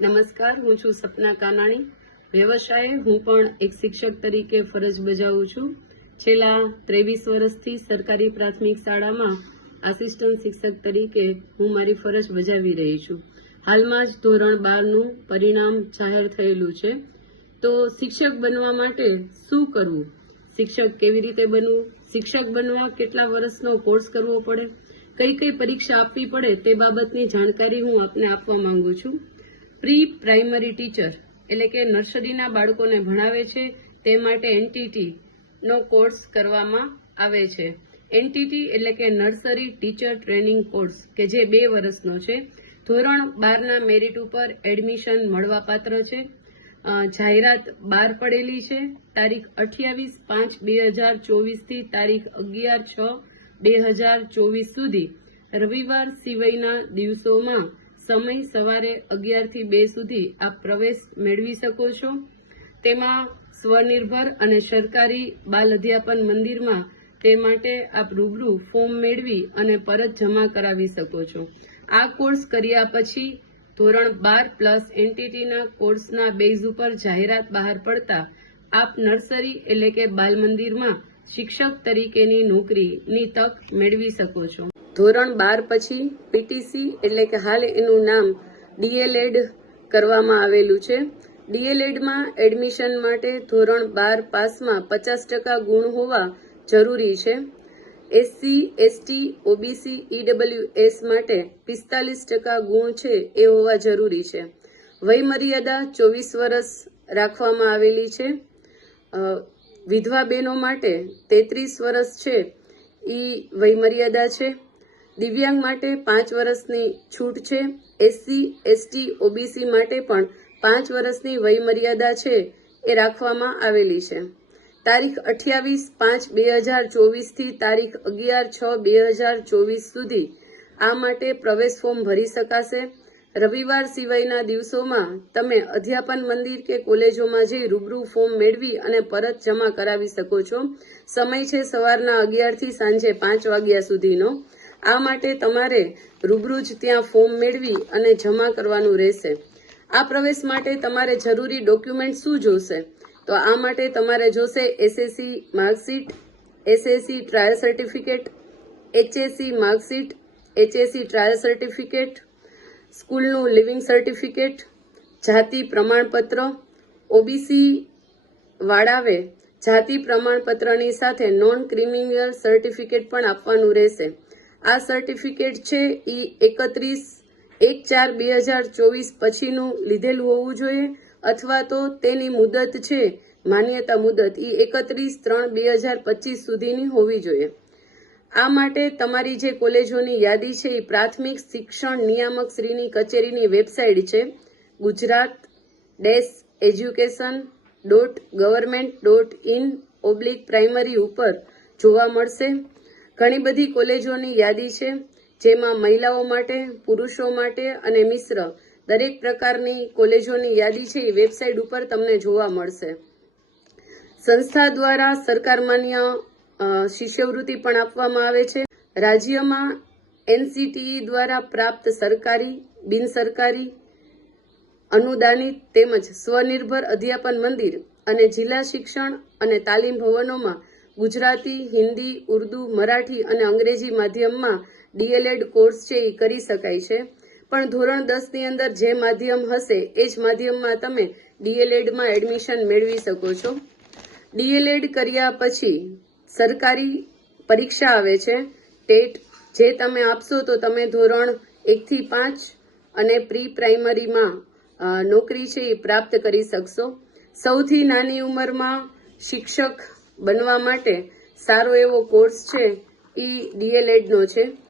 નમસ્કાર, હું છું સપના કાનાણી. વ્યવસાયે હું પણ એક શિક્ષક તરીકે ફરજ બજાવું છું. છેલ્લા 23 વર્ષથી સરકારી પ્રાથમિક શાળામાં આસિસ્ટન્ટ શિક્ષક તરીકે હું મારી ફરજ બજાવી રહી છું. હાલમાં જ ધોરણ 12નું પરિણામ જાહેર થયેલું છે. તો શિક્ષક બનવા માટે શું કરવું, શિક્ષક કેવી રીતે બનવું, શિક્ષક બનવા કેટલા વર્ષનો કોર્સ કરવો પડે, કઈ કઈ પરીક્ષા આપવી પડે તે બાબતની જાણકારી હું આપને આપવા માંગુ છું. પ્રી પ્રાઇમરી ટીચર એટલે કે નર્સરીના બાળકોને ભણાવે છે તે માટે એનટીટી નો કોર્સ કરવામાં આવે છે. એનટીટી એટલે કે નર્સરી ટીચર ટ્રેનિંગ કોર્સ કે જે 2 વર્ષનો છે. ધોરણ 12ના મેરિટ ઉપર એડમિશન મળવાપાત્ર છે. જાહેરાત બહાર પડેલી છે. તારીખ 28/5/2024 થી તારીખ 11/6/2024 સુધી રવિવાર સિવાયના દિવસોમાં સમય સવારે 11 થી 2 સુધી આપ પ્રવેશ મેળવી શકો છો. તેમાં સ્વનિર્ભર અને સરકારી બાલ અધ્યાપન મંદિરમાં તે માટે આપ રૂબરૂ ફોર્મ મેળવી અને પરત જમા કરાવી શકો છો. આ કોર્સ કર્યા પછી ધોરણ 12+ એનટીટીના કોર્સના બેઝ ઉપર જાહેરાત બહાર પડતા આપ નર્સરી એટલે કે બાલ મંદિરમાં શિક્ષક તરીકેની નોકરીની તક મેળવી શકો છો. ધોરણ 12 પછી પીટીસી એટલે કે હાલ એનું નામ ડીએલએડ કરવામાં આવેલું છે. ડીએલએડમાં એડમિશન માટે ધોરણ 12 પાસમાં 50% ગુણ હોવા જરૂરી છે. એસસી, એસટી, ઓબીસી, ઈડબ્લ્યુએસ માટે 45% ગુણ છે એ હોવા જરૂરી છે. વયમર્યાદા 24 વર્ષ રાખવામાં આવેલી છે. વિધવા બહેનો માટે 33 વર્ષ છે એ વયમર્યાદા છે. દિવ્યાંગ માટે 5 વર્ષની છૂટ છે. એસસી, એસટી, ઓબીસી માટે પણ 5 વર્ષની વયમર્યાદા છે એ રાખવામાં આવેલી છે. તારીખ 28/5/2024 થી તારીખ 11/6/2024 સુધી આ માટે પ્રવેશ ફોર્મ ભરી શકાશે. રવિવાર સિવાયના દિવસોમાં તમે અધ્યાપન મંદિર કે કોલેજોમાં જઈ રૂબરૂ ફોર્મ મેળવી અને પરત જમા કરાવી શકો છો. સમય છે સવારના 11 થી સાંજે 5 વાગ્યા સુધીનો. આ માટે તમારે રૂબરૂ જ ત્યાં ફોર્મ મેળવી અને જમા કરવાનું રહેશે. આ પ્રવેશ માટે તમારે જરૂરી ડોક્યુમેન્ટ શું જોશે? તો આ માટે તમારે જોશે SSC marksheet, SSC trial certificate, HSC marksheet, HSC trial certificate, સ્કૂલનું લિવિંગ સર્ટિફિકેટ, જાતિ પ્રમાણપત્ર. ઓબીસી વાળાવે જાતિ પ્રમાણપત્રની સાથે નોન ક્રિમિનલ સર્ટિફિકેટ પણ આપવાનું રહેશે. આ સર્ટિફિકેટ છે એ 31/1/4/2024 પછીનું લીધેલું હોવું જોઈએ અથવા તો તેની મુદત છે માન્યતા મુદત એ 31/3/2025 સુધીની હોવી જોઈએ. આ માટે તમારી જે કોલેજોની યાદી છે એ પ્રાથમિક શિક્ષણ નિયામક શ્રીની કચેરીની વેબસાઇટ છે gujarat-education.government.in/primary ઉપર જોવા મળશે. ઘણી બધી કોલેજોની યાદી છે જેમાં મહિલાઓ માટે, પુરુષો માટે અને મિશ્ર દરેક પ્રકારની કોલેજોની યાદી છે એ વેબસાઇટ ઉપર તમને જોવા મળશે. સંસ્થા દ્વારા સરકાર માન્ય શિષ્યવૃત્તિ પણ આપવામાં આવે છે. રાજ્યમાં એનસીટીઈ દ્વારા પ્રાપ્ત સરકારી, બિનસરકારી, અનુદાનિત તેમજ સ્વનિર્ભર અધ્યાપન મંદિર અને જિલ્લા શિક્ષણ અને તાલીમ ભવનોમાં ગુજરાતી, હિન્દી, ઉર્દુ, મરાઠી અને અંગ્રેજી માધ્યમમાં ડીએલએડ કોર્સ છે એ કરી શકાય છે. પણ ધોરણ 10ની અંદર જે માધ્યમ હશે એ જ માધ્યમમાં તમે ડીએલએડમાં એડમિશન મેળવી શકો છો. ડીએલએડ કર્યા પછી સરકારી પરીક્ષા આવે છે ટેટ, જે તમે આપશો તો તમે ધોરણ 1 થી 5 અને પ્રી પ્રાઇમરીમાં નોકરી છે એ પ્રાપ્ત કરી શકશો. સૌથી નાની ઉંમરમાં શિક્ષક બનવા માટે સારો એવો કોર્સ છે એ ડીએલએડનો છે.